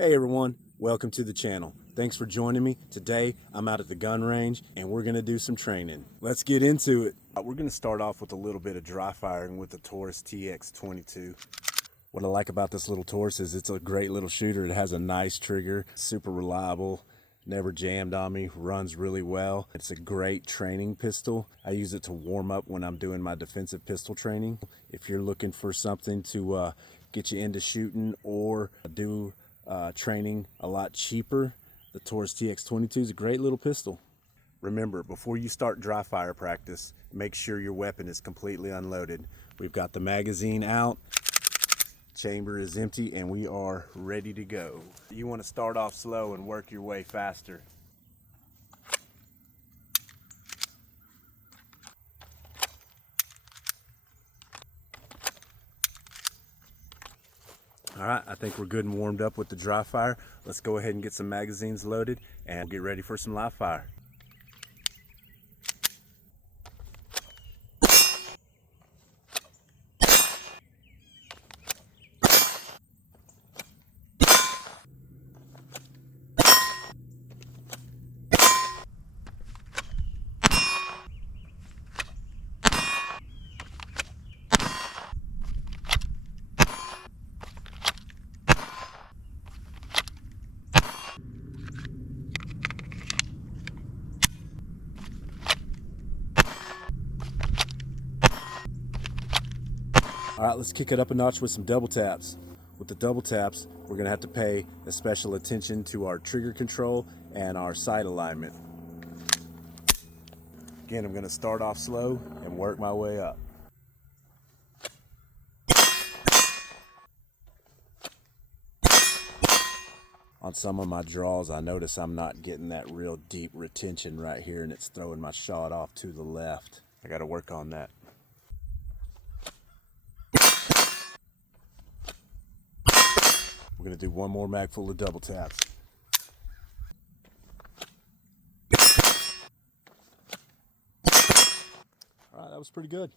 Hey everyone, welcome to the channel. Thanks for joining me. Today I'm out at the gun range and we're gonna do some training. Let's get into it. We're gonna start off with a little bit of dry firing with the Taurus TX22. What I like about this little Taurus is it's a great little shooter. It has a nice trigger, super reliable, never jammed on me, runs really well. It's a great training pistol. I use it to warm up when I'm doing my defensive pistol training. If you're looking for something to get you into shooting or do training a lot cheaper, the Taurus TX22 is a great little pistol. Remember, before you start dry fire practice, make sure your weapon is completely unloaded. We've got the magazine out, chamber is empty, and we are ready to go. You want to start off slow and work your way faster. All right, I think we're good and warmed up with the dry fire. Let's go ahead and get some magazines loaded and get ready for some live fire. All right, let's kick it up a notch with some double taps. With the double taps, we're gonna have to pay a special attention to our trigger control and our sight alignment. Again, I'm gonna start off slow and work my way up. On some of my draws, I notice I'm not getting that real deep retention right here, and it's throwing my shot off to the left. I gotta work on that. We're gonna do one more mag full of double taps. All right, that was pretty good.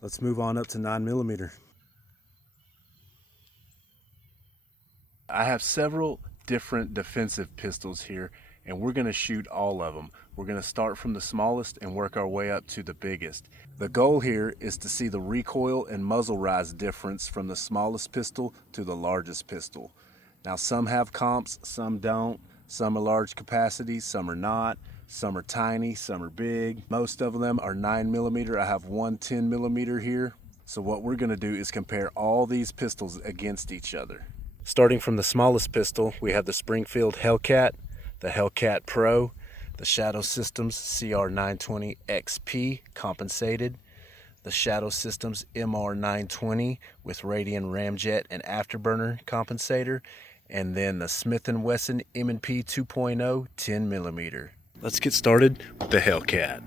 Let's move on up to 9mm. I have several different defensive pistols here, and we're going to shoot all of them. We're going to start from the smallest and work our way up to the biggest. The goal here is to see the recoil and muzzle rise difference from the smallest pistol to the largest pistol. Now, some have comps, some don't. Some are large capacity, some are not. Some are tiny, some are big. Most of them are 9mm. I have one 10mm here. So what we're going to do is compare all these pistols against each other. Starting from the smallest pistol, we have the Springfield Hellcat, the Hellcat Pro, the Shadow Systems CR920 XP compensated, the Shadow Systems MR920 with Radian ramjet and afterburner compensator, and then the Smith & Wesson M&P 2.0 10mm. Let's get started with the Hellcat.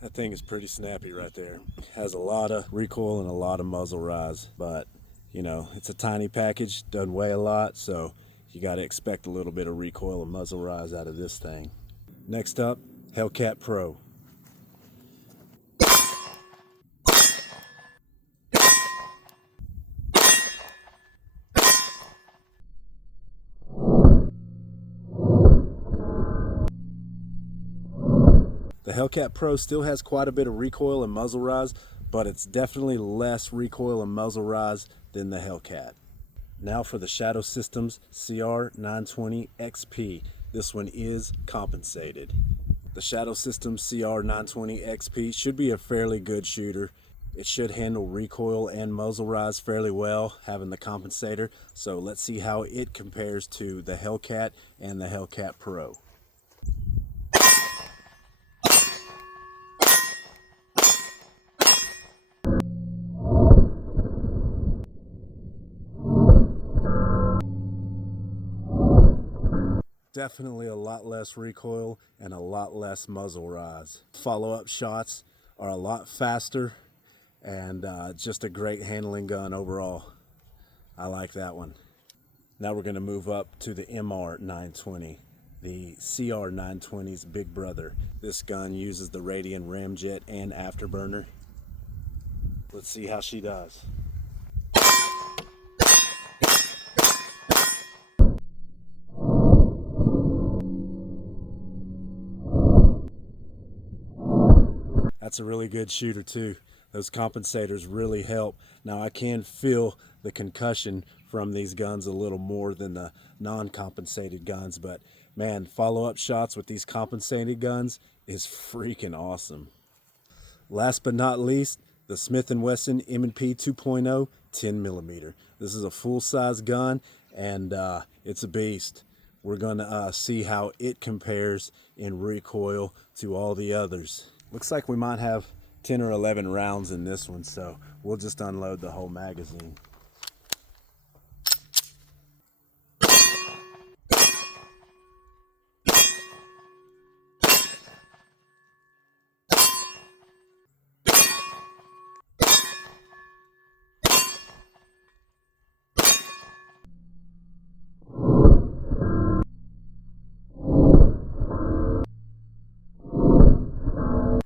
That thing is pretty snappy right there. Has a lot of recoil and a lot of muzzle rise, but you know, it's a tiny package, doesn't weigh a lot, so you got to expect a little bit of recoil and muzzle rise out of this thing. Next up, Hellcat Pro. The Hellcat Pro still has quite a bit of recoil and muzzle rise, but it's definitely less recoil and muzzle rise than the Hellcat. Now for the Shadow Systems CR920 XP. This one is compensated. The Shadow Systems CR920 XP should be a fairly good shooter. It should handle recoil and muzzle rise fairly well, having the compensator. So let's see how it compares to the Hellcat and the Hellcat Pro. Definitely a lot less recoil and a lot less muzzle rise. Follow-up shots are a lot faster and just a great handling gun overall. I like that one. Now we're going to move up to the MR 920, the CR 920's big brother. This gun uses the Radian ramjet and afterburner. Let's see how she does. That's a really good shooter too. Those compensators really help. Now I can feel the concussion from these guns a little more than the non-compensated guns, but man, follow-up shots with these compensated guns is freaking awesome. Last but not least, the Smith & Wesson M&P 2.0 10mm. This is a full-size gun, and it's a beast. We're gonna see how it compares in recoil to all the others. Looks like we might have 10 or 11 rounds in this one, so we'll just unload the whole magazine.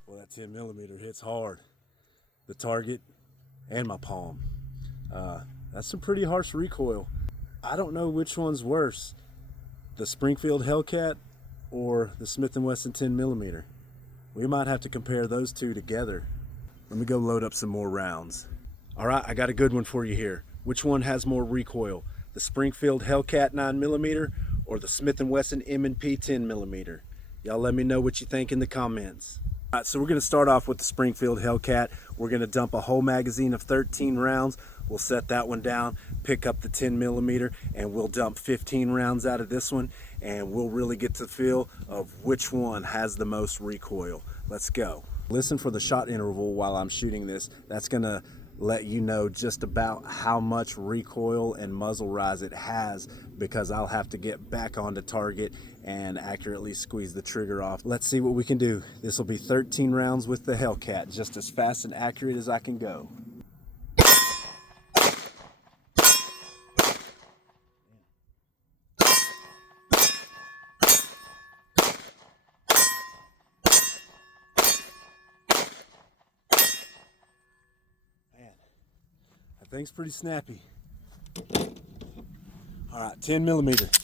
Well, that 10mm hits hard. The target and my palm. That's some pretty harsh recoil. I don't know which one's worse, the Springfield Hellcat or the Smith & Wesson 10mm. We might have to compare those two together. Let me go load up some more rounds. All right, I got a good one for you here. Which one has more recoil, the Springfield Hellcat 9mm or the Smith & Wesson M&P 10mm? Y'all let me know what you think in the comments. All right, so we're gonna start off with the Springfield Hellcat. We're gonna dump a whole magazine of 13 rounds. We'll set that one down, pick up the 10mm, and we'll dump 15 rounds out of this one, and we'll really get the feel of which one has the most recoil. Let's go. Listen for the shot interval while I'm shooting this. That's gonna let you know just about how much recoil and muzzle rise it has, because I'll have to get back onto target and accurately squeeze the trigger off. Let's see what we can do. This will be 13 rounds with the Hellcat, just as fast and accurate as I can go. That thing's pretty snappy. All right, 10mm.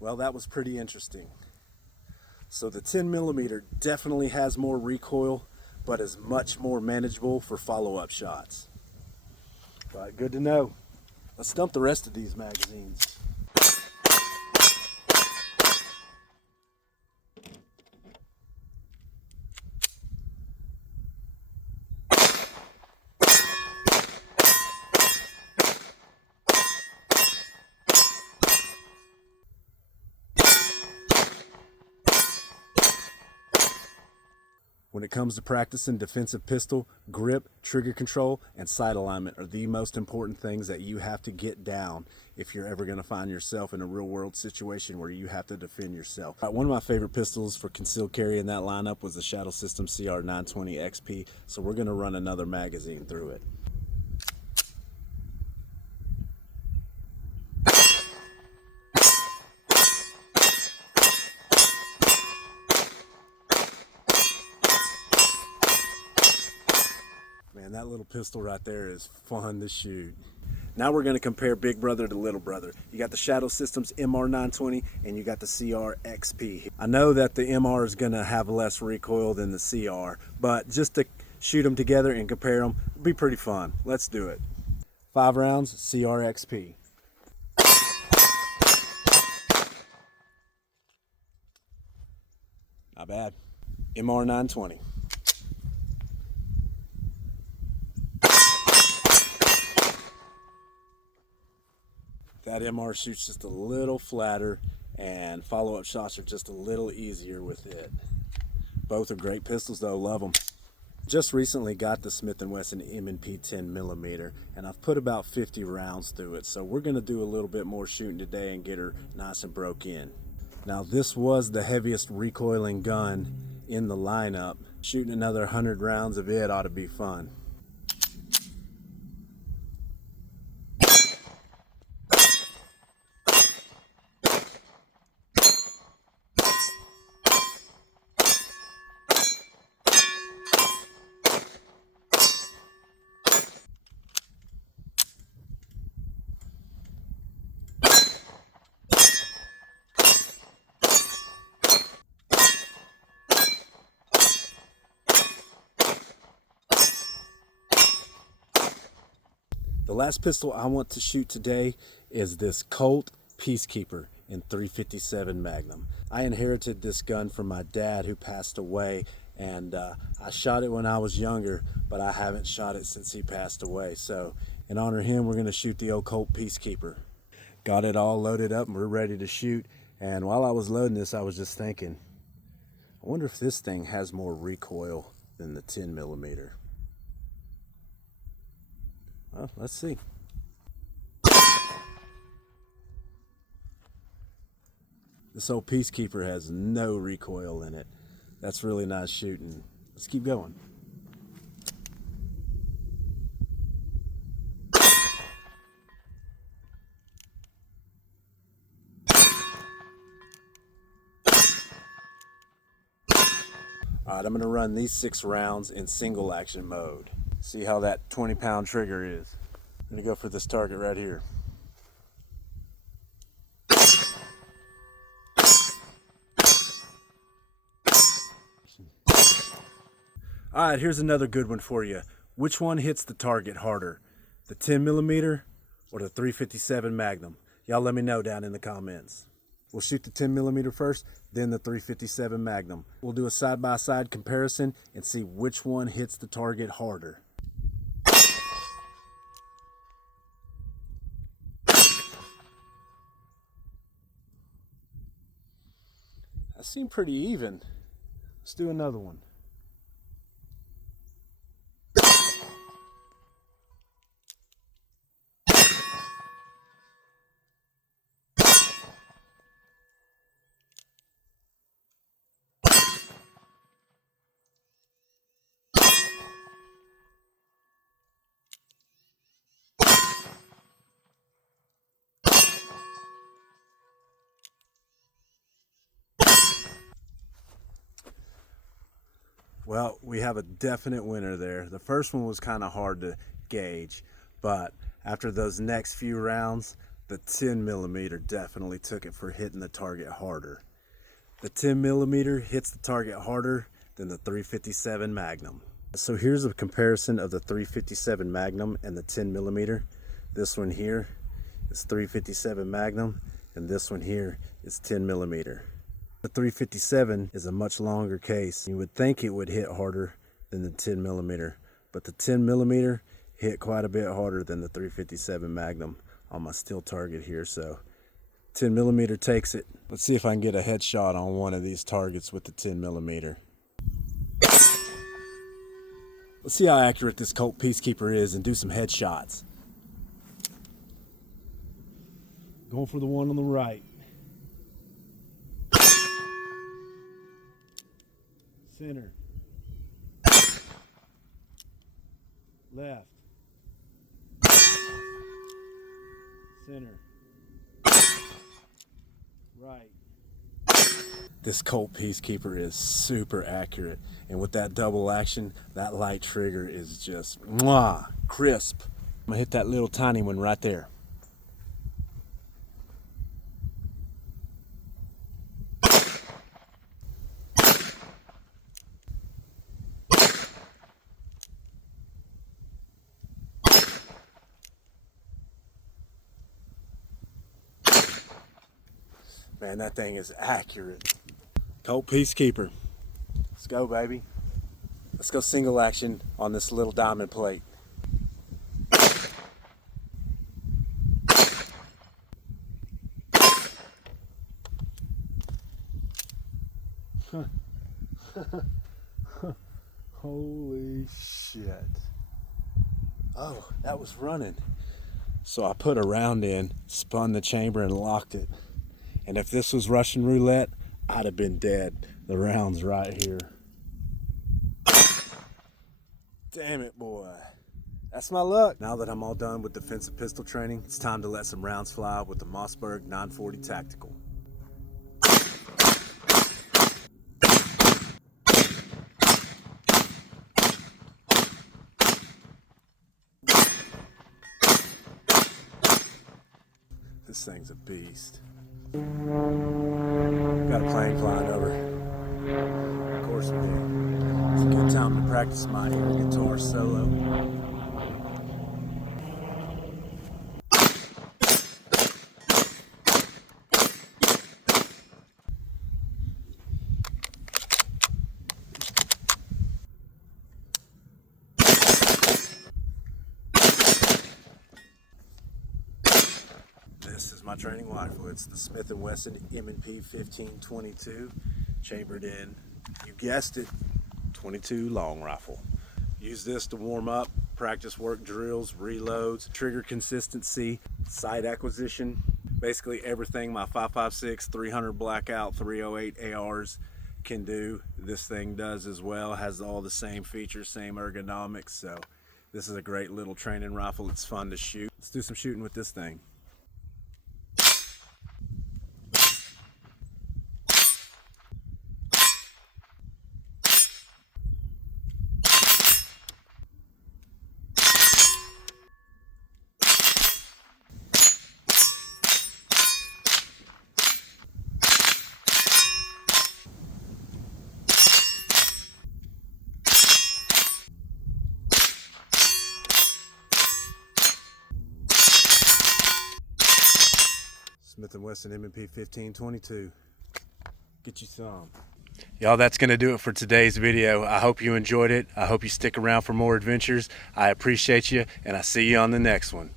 Well, that was pretty interesting. So the 10mm definitely has more recoil, but is much more manageable for follow-up shots. But good to know. Let's dump the rest of these magazines. When it comes to practicing defensive pistol, grip, trigger control, and sight alignment are the most important things that you have to get down if you're ever going to find yourself in a real world situation where you have to defend yourself. One of my favorite pistols for concealed carry in that lineup was the Shadow System CR 920 XP, so we're going to run another magazine through it. Man, that little pistol right there is fun to shoot. Now we're going to compare big brother to little brother. You got the Shadow Systems MR920 and you got the CR XP. I know that the MR is going to have less recoil than the CR, but just to shoot them together and compare them would be pretty fun. Let's do it. 5 rounds, CR XP. Not bad. MR920. That MR shoots just a little flatter and follow-up shots are just a little easier with it. Both are great pistols though, love them. Just recently got the Smith & Wesson M&P 10mm, and I've put about 50 rounds through it, so we're going to do a little bit more shooting today and get her nice and broke in. Now this was the heaviest recoiling gun in the lineup. Shooting another 100 rounds of it ought to be fun. The last pistol I want to shoot today is this Colt Peacekeeper in 357 Magnum. I inherited this gun from my dad who passed away, and I shot it when I was younger, but I haven't shot it since he passed away. So in honor of him, we're going to shoot the old Colt Peacekeeper. Got it all loaded up and we're ready to shoot. And while I was loading this, I was just thinking, I wonder if this thing has more recoil than the 10mm. Well, let's see. This old Peacekeeper has no recoil in it. That's really nice shooting. Let's keep going. Alright, I'm going to run these 6 rounds in single action mode. See how that 20-pound trigger is. I'm going to go for this target right here. Alright, here's another good one for you. Which one hits the target harder? The 10mm or the 357 Magnum? Y'all let me know down in the comments. We'll shoot the 10mm first, then the 357 Magnum. We'll do a side-by-side comparison and see which one hits the target harder. That seemed pretty even. Let's do another one. Well, we have a definite winner there. The first one was kind of hard to gauge, but after those next few rounds, the 10mm definitely took it for hitting the target harder. The 10mm hits the target harder than the 357 Magnum. So here's a comparison of the 357 Magnum and the 10mm. This one here is 357 Magnum, and this one here is 10mm. The 357 is a much longer case. You would think it would hit harder than the 10mm, but the 10mm hit quite a bit harder than the 357 Magnum on my steel target here. So 10mm takes it. Let's see if I can get a headshot on one of these targets with the 10mm. Let's see how accurate this Colt Peacekeeper is and do some headshots. Going for the one on the right. Center. Left. Center. Right. This Colt Peacekeeper is super accurate, and with that double action, that light trigger is just mwah, crisp. I'm gonna hit that little tiny one right there. Man, that thing is accurate. Colt Peacekeeper. Let's go, baby. Let's go single action on this little diamond plate. Holy shit. Oh, that was running. So I put a round in, spun the chamber and locked it. And if this was Russian roulette, I'd have been dead. The round's right here. Damn it, boy. That's my luck. Now that I'm all done with defensive pistol training, it's time to let some rounds fly with the Mossberg 940 Tactical. This thing's a beast. Got a plane flying over. Of course we do. It's a good time to practice my air guitar solo. This is my training rifle. It's the Smith & Wesson M&P 1522, chambered in, you guessed it, 22 long rifle. Use this to warm up, practice work drills, reloads, trigger consistency, sight acquisition, basically everything my 5.56, 300 blackout, 308 ARs can do. This thing does as well, has all the same features, same ergonomics, so this is a great little training rifle. It's fun to shoot. Let's do some shooting with this thing. Smith & Wesson M&P 1522. Get you some. Y'all, that's going to do it for today's video. I hope you enjoyed it. I hope you stick around for more adventures. I appreciate you, and I see you on the next one.